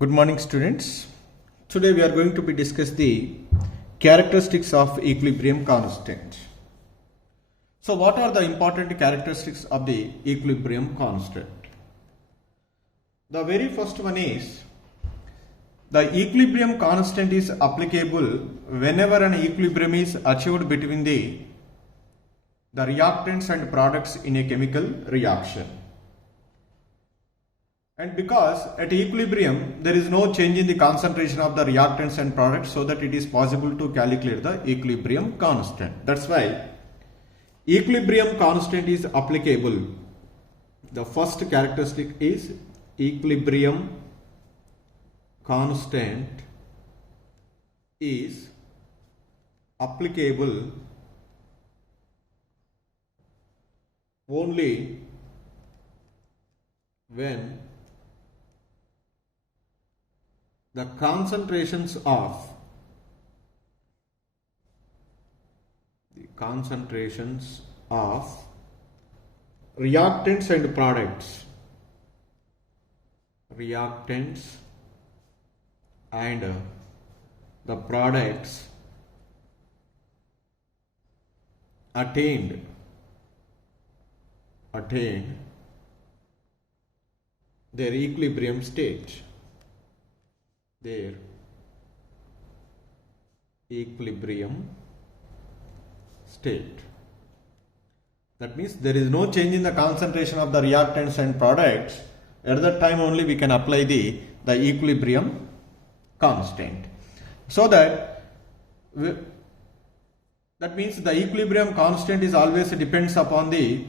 Good morning, students. Today we are going to be discuss the characteristics of equilibrium constant. So, what are the important characteristics of the equilibrium constant? The very first one is the equilibrium constant is applicable whenever an equilibrium is achieved between the reactants and products in a chemical reaction. And because at equilibrium there is no change in the concentration of the reactants and products, so that it is possible to calculate the equilibrium constant. That's why equilibrium constant is applicable. The first characteristic is equilibrium constant is applicable only when the concentrations of reactants and products attained their equilibrium state. That means there is no change in the concentration of the reactants and products. At that time only we can apply the equilibrium constant. So that means the equilibrium constant is always depends upon the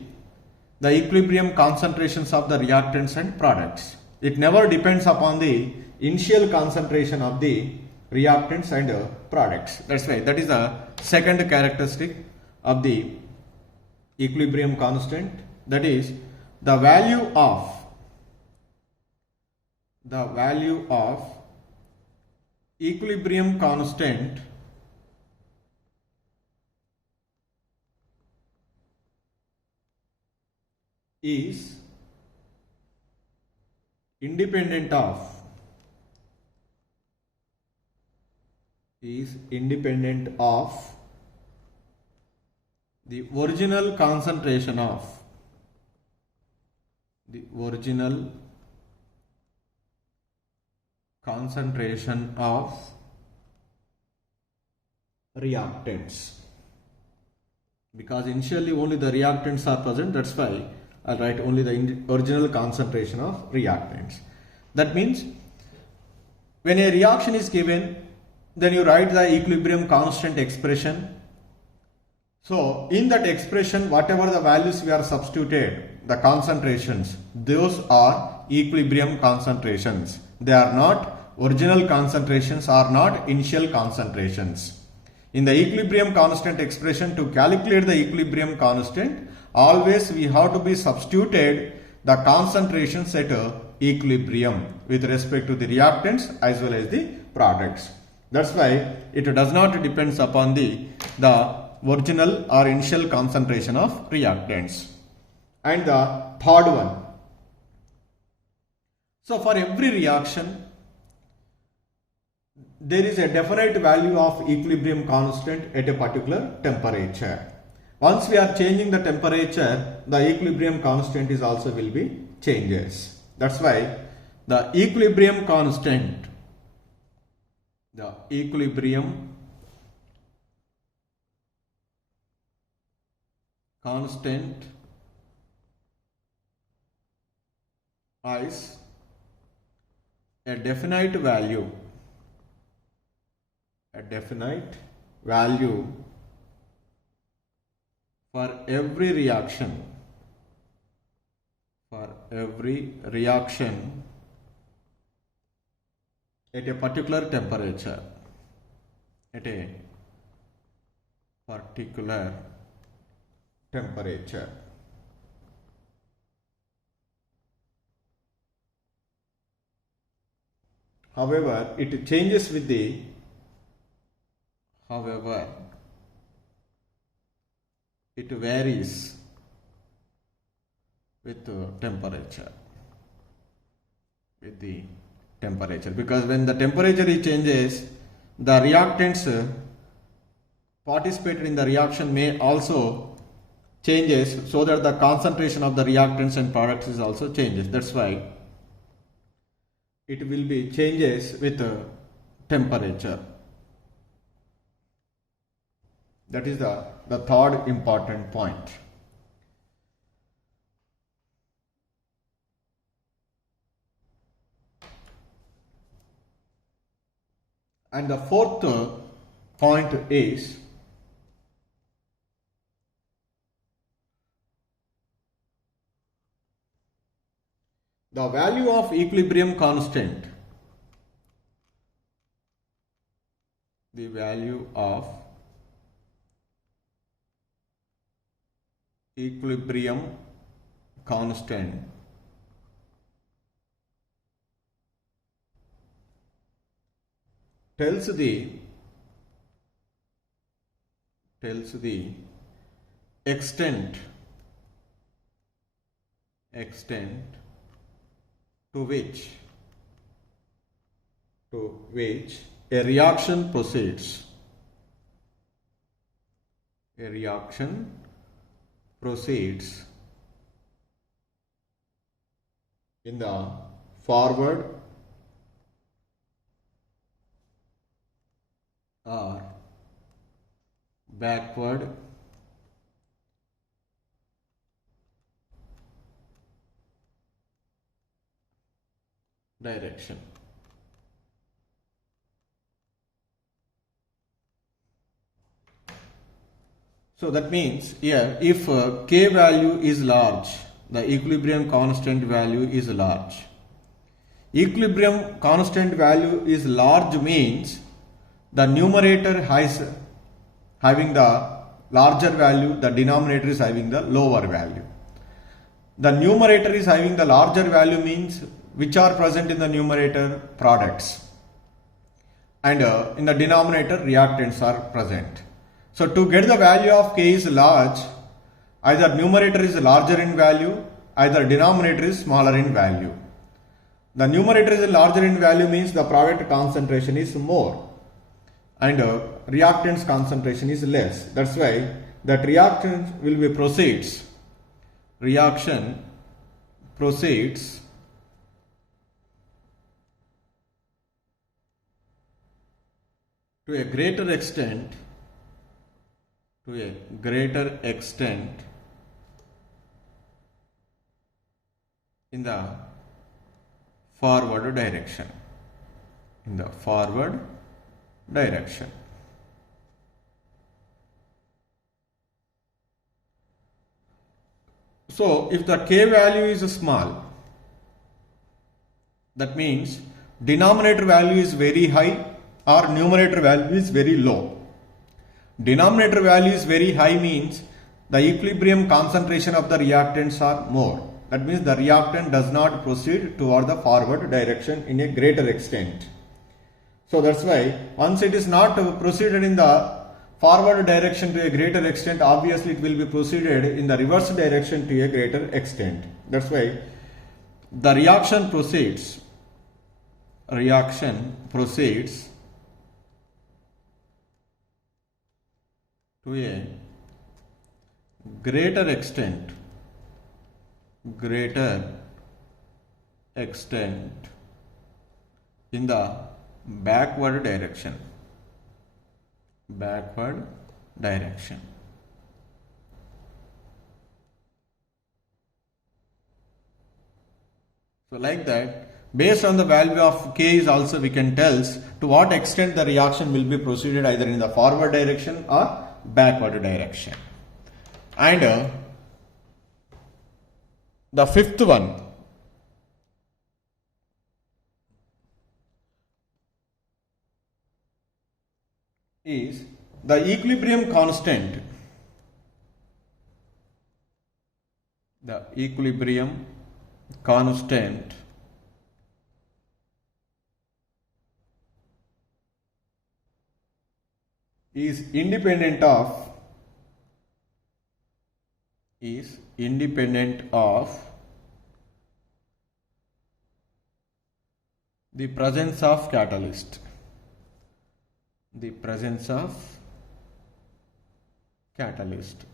equilibrium concentrations of the reactants and products. It never depends upon the initial concentration of the reactants and products. That's why that is the second characteristic of the equilibrium constant. That is the value of equilibrium constant is independent of the original concentration of reactants, because initially only the reactants are present. That's why I'll write only the original concentration of reactants. That means when a reaction is given, then you write the equilibrium constant expression. So in that expression, whatever the values we are substituted, the concentrations, those are equilibrium concentrations. They are not original concentrations, are not initial concentrations. In the equilibrium constant expression, to calculate the equilibrium constant, always we have to be substituted the concentrations at equilibrium with respect to the reactants as well as the products. That's why it does not depends upon the original or initial concentration of reactants. And the third one, so for every reaction there is a definite value of equilibrium constant at a particular temperature. Once we are changing the temperature, the equilibrium constant is also will be changes. That's why the equilibrium constant is a definite value for every reaction at a particular temperature. However, it changes with the it varies with temperature, with the temperature, because when the temperature changes, the reactants participated in the reaction may also changes, so that the concentration of the reactants and products is also changes. That's why it will be changes with temperature. That is the third important point. And the fourth point is the value of equilibrium constant. The value of equilibrium constant tells the extent to which a reaction proceeds. In the forward or backward direction. So that means here, if K value is large, the equilibrium constant value is large. Equilibrium constant value is large means the numerator having the larger value, the denominator is having the lower value. The numerator is having the larger value means which are present in the numerator? Products. And in the denominator, reactants are present. So to get the value of K is large, either numerator is larger in value, either denominator is smaller in value. The numerator is larger in value means the product concentration is more and reactants concentration is less. That's why that reaction will be proceeds. Reaction proceeds to a greater extent in the forward direction. So if the K value is small, that means denominator value is very high or numerator value is very low. Denominator value is very high means the equilibrium concentration of the reactants are more. That means the reactant does not proceed toward the forward direction in a greater extent. So that's why once it is not proceeded in the forward direction to a greater extent, obviously it will be proceeded in the reverse direction to a greater extent. That's why the reaction proceeds to a greater extent in the backward direction. So like that, based on the value of K is also we can tell to what extent the reaction will be proceeded either in the forward direction or backward direction. And the fifth one is the equilibrium constant. The equilibrium constant is independent of the presence of catalyst. The presence of catalyst.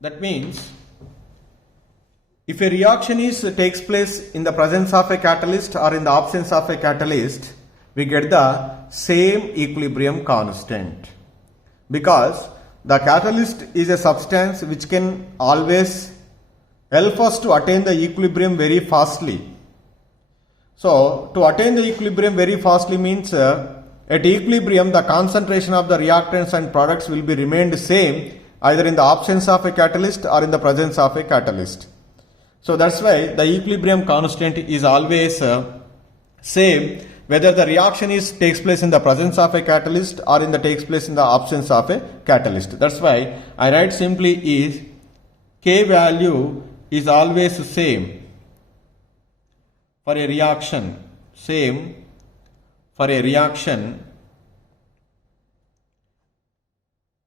That means if a reaction takes place in the presence of a catalyst or in the absence of a catalyst, we get the same equilibrium constant, because the catalyst is a substance which can always help us to attain the equilibrium very fastly. So, to attain the equilibrium very fastly means at equilibrium the concentration of the reactants and products will be remained same either in the absence of a catalyst or in the presence of a catalyst. So that's why the equilibrium constant is always same whether the reaction takes place in the presence of a catalyst or takes place in the absence of a catalyst. That's why I write simply is K value is always same for a reaction, same for a reaction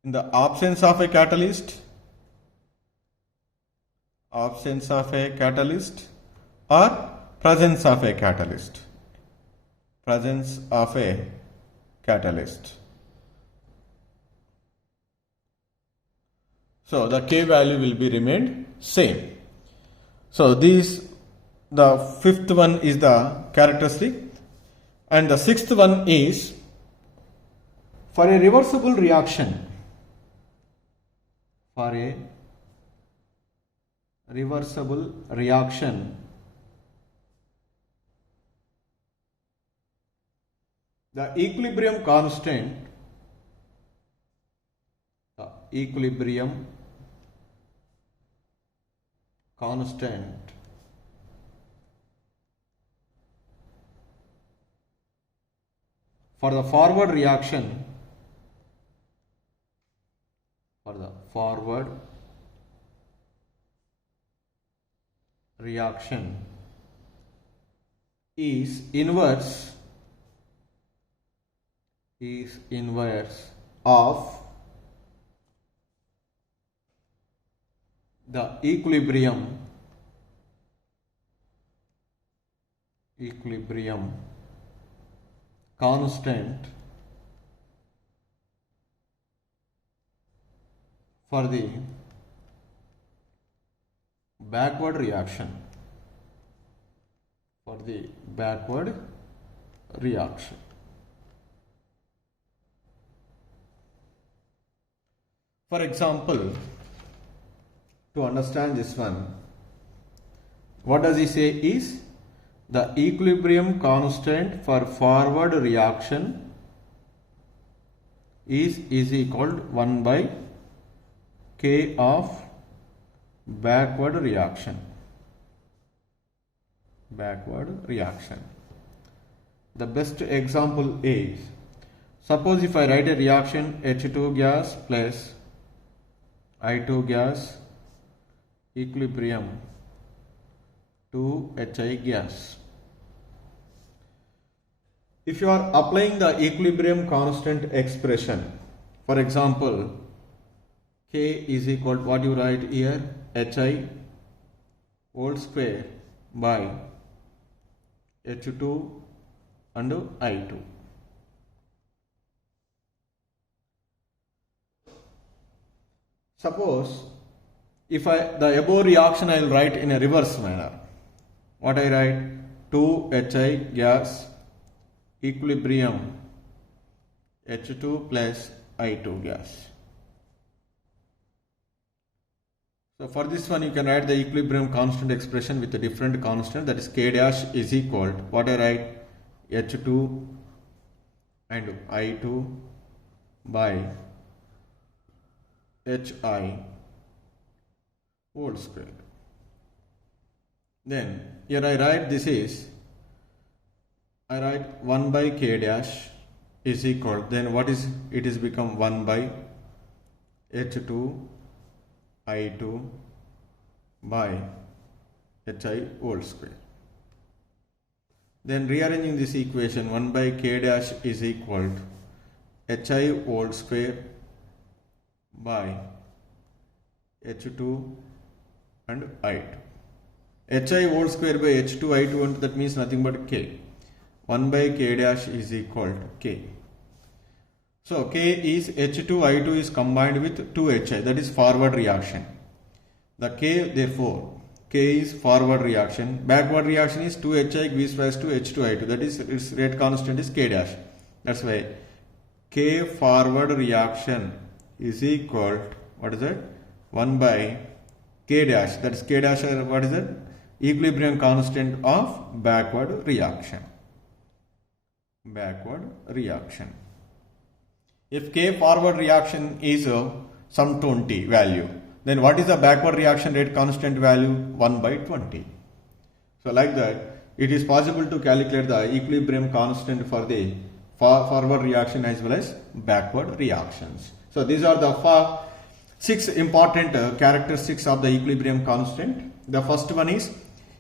in the absence of a catalyst, or presence of a catalyst, presence of a catalyst. So the K value will be remained same. So the fifth one is the characteristic, and the sixth one is for a reversible reaction. For a reversible reaction, the equilibrium constant, for the forward reaction, is inverse of the equilibrium constant for the backward reaction. For example, to understand this one, what does he say is the equilibrium constant for forward reaction is equal to 1 by K of backward reaction. The best example is, suppose if I write a reaction H2 gas plus I2 gas equilibrium to HI gas. If you are applying the equilibrium constant expression, for example, K is equal to what you write here, HI whole square by H2 and I2. Suppose if the above reaction I will write in a reverse manner. What I write? 2HI gas equilibrium H2 plus I2 gas. So for this one you can write the equilibrium constant expression with a different constant, that is K dash is equal to what I write, H2 and I2 by HI whole square. Then here I write I write 1 by K dash is equal, then what is it is become 1 by H2 I2 by HI whole square. Then rearranging this equation, 1 by K dash is equal to HI whole square by H2 and I2. hi whole square by h2i2, that means nothing but k. 1 by k dash is equal to k. So k is h2i2 is combined with 2hi, that is forward reaction. The k, therefore k is forward reaction. Backward reaction is 2hi gives rise to h2i2, that is its rate constant is k dash. That's why k forward reaction is equal to, what is it, 1 by k dash, that is k dash, what is it, equilibrium constant of backward reaction. Backward reaction. If k forward reaction is some 20 value, then what is the backward reaction rate constant value? 1 by 20. So like that, it is possible to calculate the equilibrium constant for the forward reaction as well as backward reactions. So these are the 6 important characteristics of the equilibrium constant. The first one is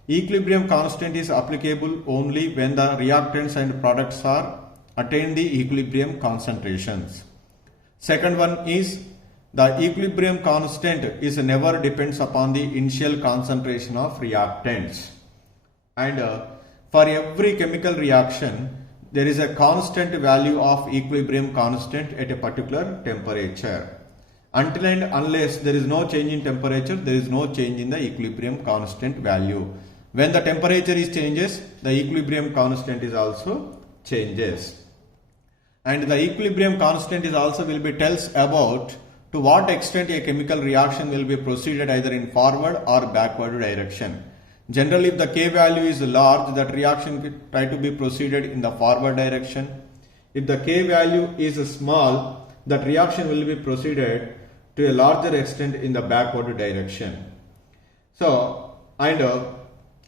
equilibrium constant is applicable only when the reactants and products are attain the equilibrium concentrations. Second one is the equilibrium constant is never depends upon the initial concentration of reactants. And for every chemical reaction, there is a constant value of equilibrium constant at a particular temperature. Until and unless there is no change in temperature, there is no change in the equilibrium constant value. When the temperature is changes, the equilibrium constant is also changes. And the equilibrium constant is also will be tells about to what extent a chemical reaction will be proceeded either in forward or backward direction. Generally, if the K value is large, that reaction will try to be proceeded in the forward direction. If the K value is small, that reaction will be proceeded to a larger extent in the backward direction. So, and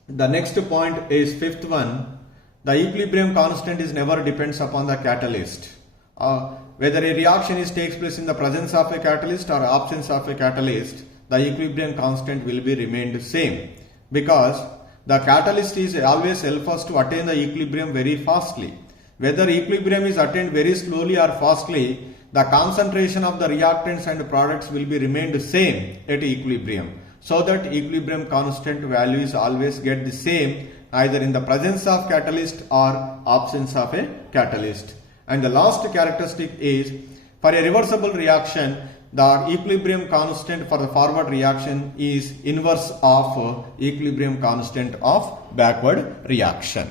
the next point is fifth one. The equilibrium constant is never depends upon the catalyst. Whether a reaction takes place in the presence of a catalyst or absence of a catalyst, the equilibrium constant will be remained same, because the catalyst is always help us to attain the equilibrium very fastly. Whether equilibrium is attained very slowly or fastly, the concentration of the reactants and products will be remained same at equilibrium. So that equilibrium constant value is always get the same either in the presence of catalyst or absence of a catalyst. And the last characteristic is for a reversible reaction, the equilibrium constant for the forward reaction is inverse of equilibrium constant of backward reaction.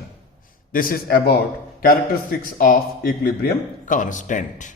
This is about characteristics of equilibrium constant.